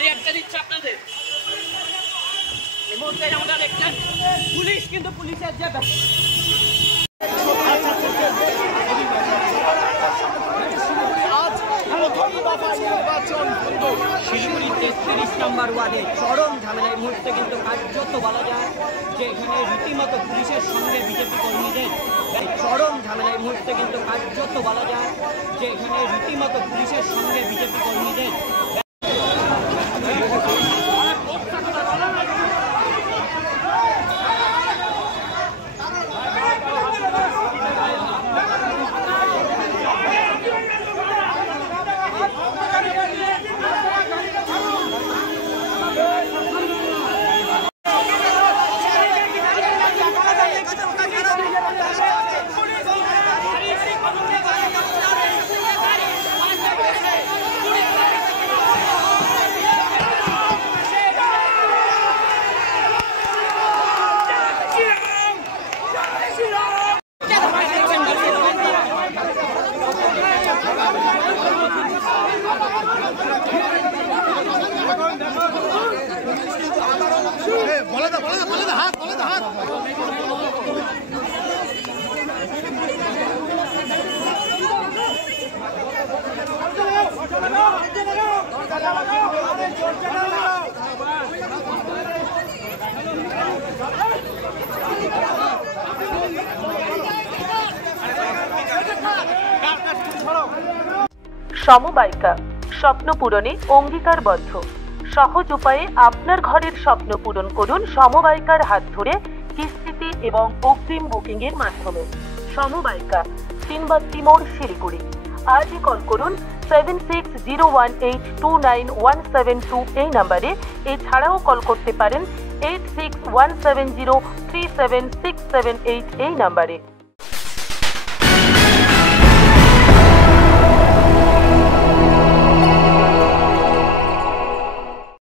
ব্যারিয়ারটা দিচ্ছে আপনাদের। এই মুহূর্তে আমরা দেখছেন পুলিশ কিন্তু পুলিশের যে শিলিগুড়ি 33 নম্বর ওয়ার্ডে চরম ঝামেলায় মুহূর্তে কিন্তু কার্যত বলা যায় যে এখানে রীতিমতো পুলিশের সঙ্গে বিজেপি কর্মীদের চরম ঝামেলায় মুহূর্তে কিন্তু কার্যত বলা যায় যে এখানে রীতিমতো পুলিশের সঙ্গে বিজেপি কর্মীদের সমবায়িকা স্বপ্ন পূরণে অঙ্গীকারবদ্ধ। সহজ উপায়ে আপনার ঘরের স্বপ্ন পূরণ করুন সমবায়িকার হাত ধরে কিস্তিতে এবং অগ্রিম বুকিং এর মাধ্যমে। সমবায়িকা, তিনবাত্তি মোড়, শিলিগুড়ি। আজই কল করুন 7601829172 এই নম্বরে। এছাড়াও কল করতে পারেন 8617037678 এই নম্বরে।